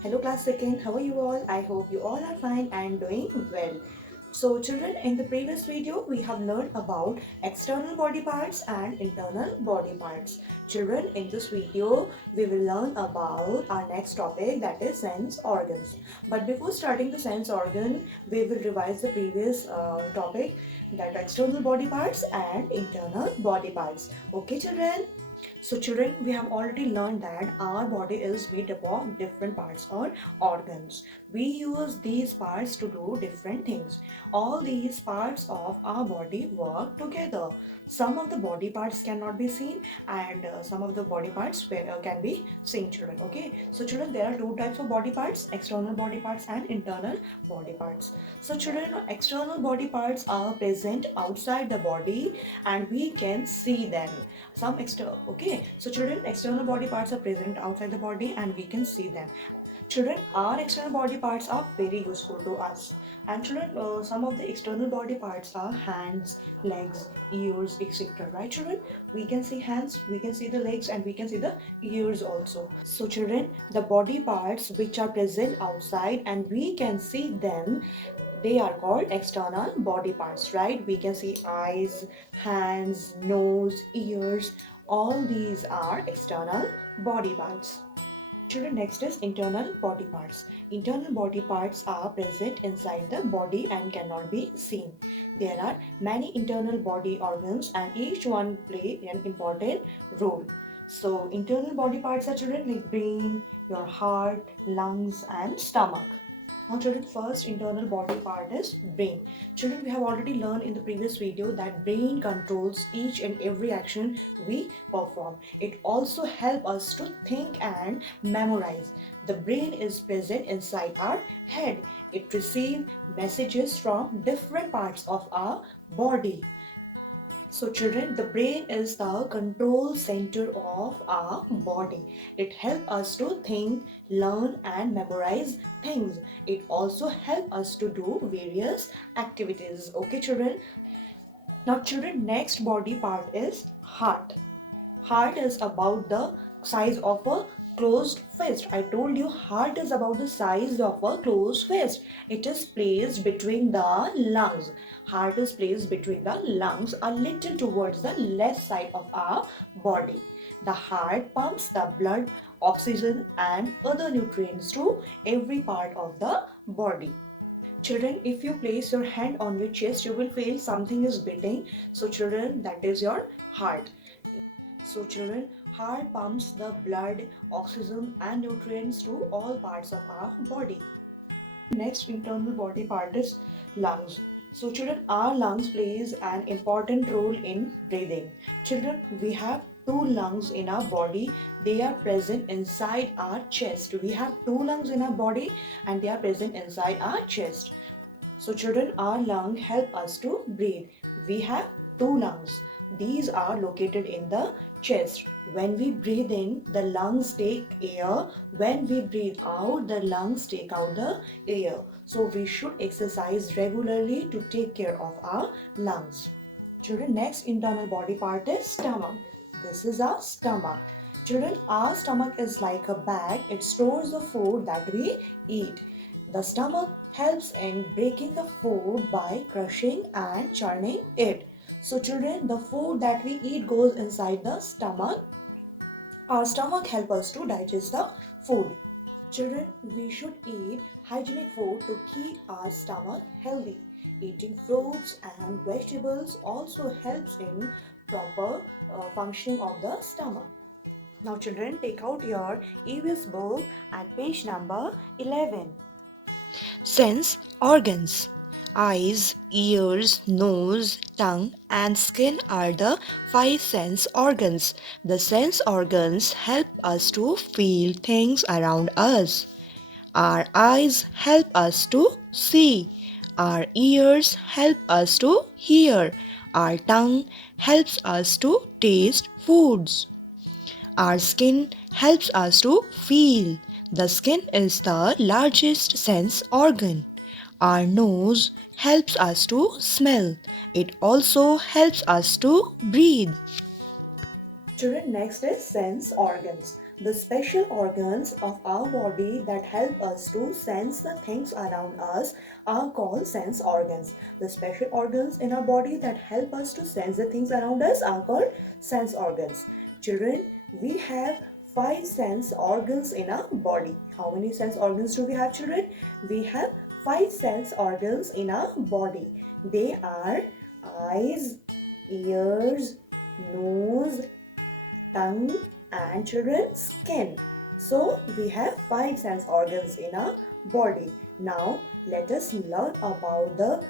Hello class second, how are you all? I hope you all are fine and doing well. So children, in the previous video we have learned about external body parts and internal body parts. Children, in this video we will learn about our next topic, that is sense organs. But before starting the sense organ, we will revise the previous topic, that external body parts and internal body parts. Okay children? So children, we have already learned that our body is made up of different parts or organs. We use these parts to do different things. All these parts of our body work together. Some of the body parts cannot be seen and some of the body parts can be seen, children. Okay, so children, there are two types of body parts, external body parts and internal body parts. So children, external body parts are present outside the body and we can see them. Some external, okay, so children, external body parts are present outside the body and we can see them. Children, our external body parts are very useful to us. And children, some of the external body parts are hands, legs, ears, etc. Right, children? We can see hands, we can see the legs, and we can see the ears also. So, children, the body parts which are present outside and we can see them, they are called external body parts, right? We can see eyes, hands, nose, ears. All these are external body parts. Children, next is internal body parts. Internal body parts are present inside the body and cannot be seen. There are many internal body organs and each one play an important role. So internal body parts are, children, like brain, your heart, lungs and stomach. Now children, first internal body part is brain. Children, we have already learned in the previous video that brain controls each and every action we perform. It also helps us to think and memorize. The brain is present inside our head. It receives messages from different parts of our body. So children, the brain is the control center of our body. It helps us to think, learn and memorize things. It also helps us to do various activities. Okay children? Now children, next body part is heart. Heart is about the size of a closed fist. I told you heart is about the size of a closed fist. It is placed between the lungs. Heart is placed between the lungs a little towards the left side of our body. The heart pumps the blood, oxygen and other nutrients to every part of the body. Children, if you place your hand on your chest, you will feel something is beating. So children, that is your heart. So children, heart pumps the blood, oxygen and nutrients to all parts of our body. Next internal body part is lungs. So children, our lungs plays an important role in breathing. Children, we have two lungs in our body. They are present inside our chest. We have two lungs in our body and they are present inside our chest. So children, our lung help us to breathe. We have two lungs. These are located in the chest. When we breathe in, the lungs take air. When we breathe out, the lungs take out the air. So we should exercise regularly to take care of our lungs. Children, next internal body part is stomach. This is our stomach. Children, our stomach is like a bag. It stores the food that we eat. The stomach helps in breaking the food by crushing and churning it. So children, the food that we eat goes inside the stomach. Our stomach helps us to digest the food. Children, we should eat hygienic food to keep our stomach healthy. Eating fruits and vegetables also helps in proper functioning of the stomach. Now children, take out your EVS book at page number 11. Sense organs. Eyes, ears, nose, tongue, and skin are the five sense organs. The sense organs help us to feel things around us. Our eyes help us to see. Our ears help us to hear. Our tongue helps us to taste foods. Our skin helps us to feel. The skin is the largest sense organ. Our nose helps us to smell. It also helps us to breathe. Children, next is sense organs. The special organs of our body that help us to sense the things around us are called sense organs. The special organs in our body that help us to sense the things around us are called sense organs. Children, we have five sense organs in our body. How many sense organs do we have, children? We have five sense organs in our body. They are eyes, ears, nose, tongue, and children, skin. So we have five sense organs in our body. Now let us learn about the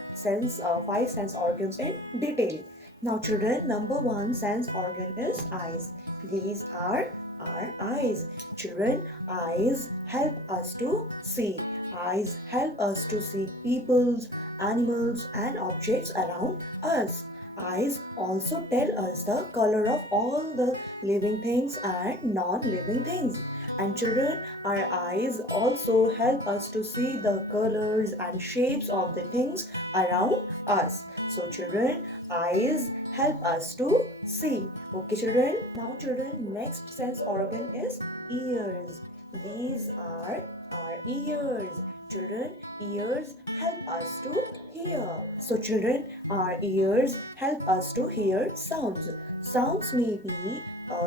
five sense organs in detail. Now children, number one sense organ is eyes. These are our eyes. Children, eyes help us to see. Eyes help us to see peoples, animals, and objects around us. Eyes also tell us the color of all the living things and non-living things. And children, our eyes also help us to see the colors and shapes of the things around us. So children, eyes help us to see. Okay children? Now children, next sense organ is ears. These are our ears. Children, ears help us to hear. So children, our ears help us to hear sounds. Sounds may be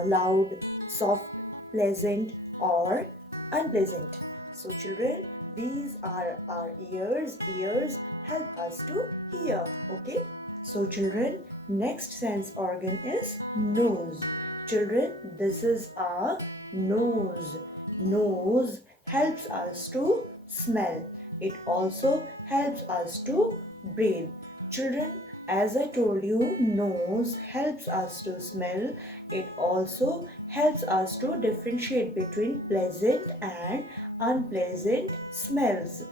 loud, soft, pleasant, or unpleasant. So children, these are our ears. Ears help us to hear. Okay? So children, next sense organ is nose. Children, this is our nose. Nose helps us to smell. It also helps us to breathe. Children, as I told you, nose helps us to smell. It also helps us to differentiate between pleasant and unpleasant smells.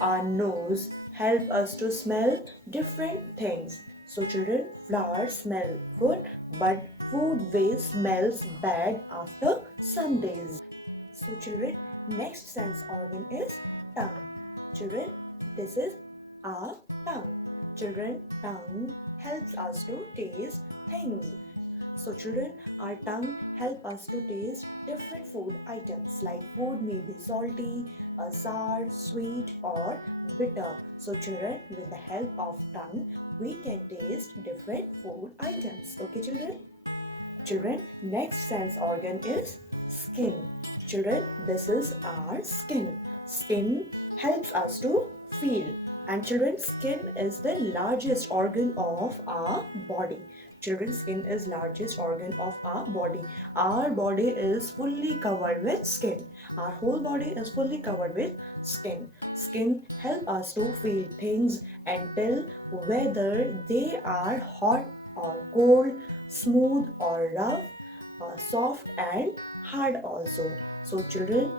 Our nose helps us to smell different things. So children, flowers smell good, but food waste smells bad after some days. So children, next sense organ is tongue. Children, this is our tongue. Children, tongue helps us to taste things. So children, our tongue help us to taste different food items, like food may be salty, sour, sweet, or bitter. So children, with the help of tongue, we can taste different food items. Okay children? Children, next sense organ is skin. Children, this is our skin. Skin helps us to feel. And children, skin is the largest organ of our body. Children's skin is largest organ of our body. Our body is fully covered with skin. Our whole body is fully covered with skin. Skin help us to feel things and tell whether they are hot or cold, smooth or rough, soft and hard also. So children,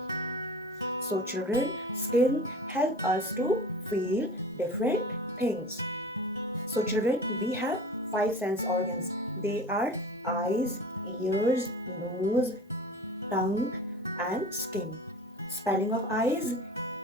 skin help us to feel different things. So children, we have five sense organs. They are eyes, ears, nose, tongue, and skin. Spelling of eyes,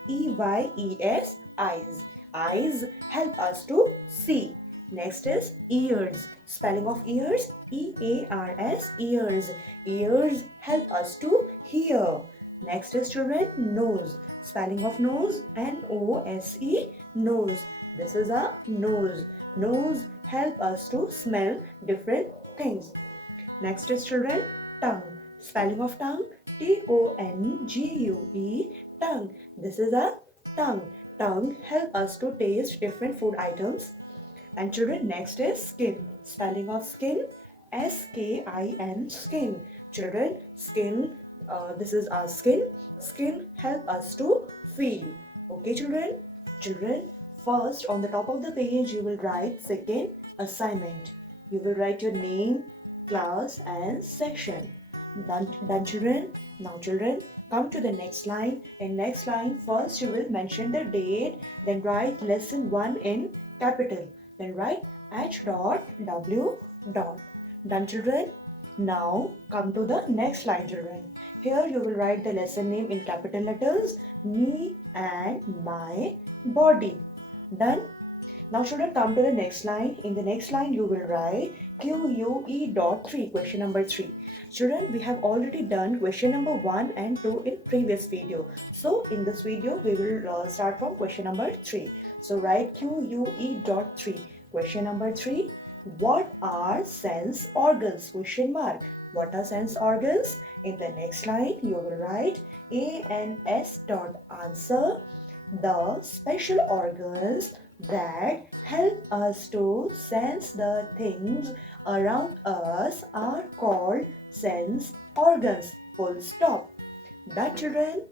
E-Y-E-S, eyes. Eyes help us to see. Next is ears. Spelling of ears, E-A-R-S, ears. Ears help us to hear. Next is children, nose. Spelling of nose, N-O-S-E, nose. This is a nose. Nose help us to smell different things. Next is children, tongue. Spelling of tongue, T-O-N-G-U-E, tongue. This is a tongue. Tongue help us to taste different food items. And children, next is skin. Spelling of skin, S-K-I-N, skin. Children, skin, this is our skin. Skin help us to feel. Okay children? Children, first on the top of the page you will write second assignment. You will write your name, class and section. Done children? Now children, come to the next line. In next line, first you will mention the date, then write lesson 1 in capital. Then write H.W. Done children? Now come to the next line children. Here you will write the lesson name in capital letters, me and my body. Done? Now children, come to the next line. In the next line you will write QUE.3. Question number 3. Children, we have already done question number 1 and 2 in previous video. So in this video, we will start from question number 3. So write QUE.3. Question number 3. What are sense organs? Question mark. What are sense organs? In the next line, you will write A and S dot answer. The special organs that help us to sense the things around us are called sense organs. Full stop. Done, children?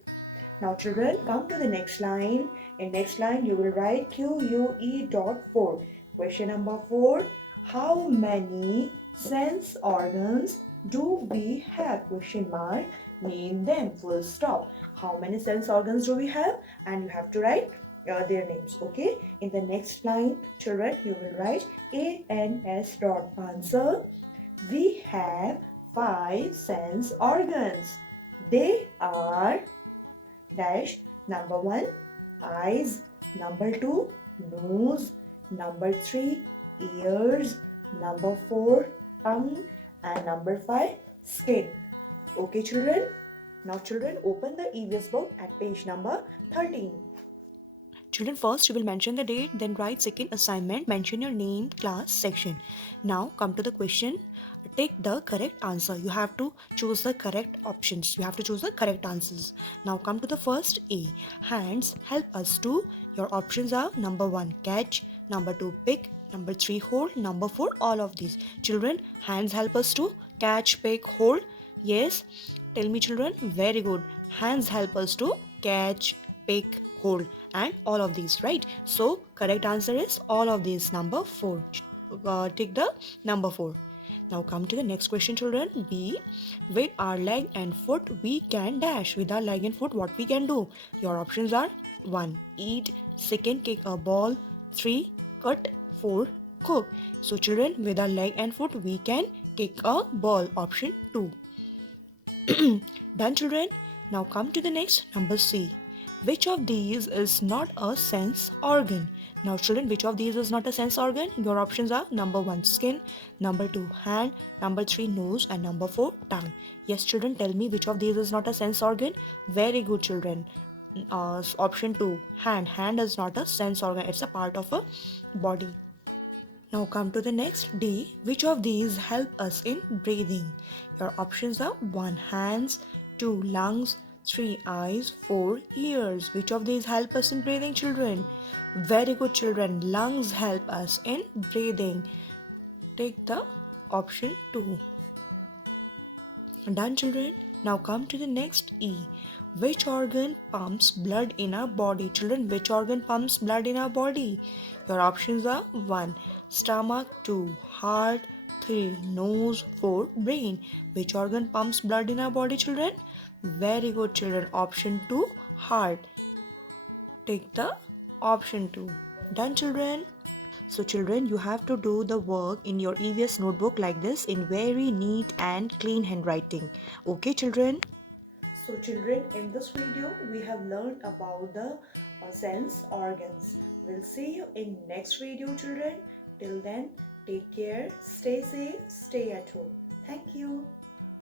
Now, children, come to the next line. In next line, you will write QUE.4. Question number 4. How many sense organs do we have? Question mark. Name them. Full stop. How many sense organs do we have? And you have to write their names. Okay. In the next line, children, you will write A and S dot answer. We have 5 sense organs. They are dash. Number 1, eyes. Number 2, nose. Number 3, ears. Number 4, tongue. And number 5, skin. Okay, children? Now, children, open the EVS book at page number 13. Children, first you will mention the date, then write second assignment, mention your name, class, section. Now come to the question, take the correct answer. You have to choose the correct options. You have to choose the correct answers. Now come to the first A. Hands help us to, your options are number 1, catch, number 2, pick, number 3, hold, number 4, all of these. Children, hands help us to catch, pick, hold. Yes. Tell me, children. Very good. Hands help us to catch, pick, hold, and all of these, right? So correct answer is all of these. Number 4. Take the number 4. Now come to the next question, children. B. With our leg and foot we can dash. With our leg and foot, what we can do? Your options are 1, eat, 2nd, kick a ball, 3, cut, 4, cook. So children, with our leg and foot we can kick a ball. Option 2. Done, children? Now come to the next, number C. Which of these is not a sense organ? Now, children, which of these is not a sense organ? Your options are number 1, skin, number 2, hand, number 3, nose, and number 4, tongue. Yes, children, tell me which of these is not a sense organ? Very good, children. Option 2, hand. Hand is not a sense organ, it's a part of a body. Now come to the next, D. Which of these help us in breathing? Your options are 1, hands, 2, lungs, 3, eyes, 4, ears. Which of these help us in breathing, children? Very good, children. Lungs help us in breathing. Take the option 2. Done, children? Now come to the next, E. Which organ pumps blood in our body? Children, which organ pumps blood in our body? Your options are 1, stomach, 2, heart, 3, nose, 4, brain. Which organ pumps blood in our body, children? Very good, children. Option 2, heart. Take the option 2. Done, children? So children, you have to do the work in your EVS notebook like this in very neat and clean handwriting. Okay, children? So children, in this video, we have learned about the sense organs. We'll see you in next video, children. Till then, take care, stay safe, stay at home. Thank you.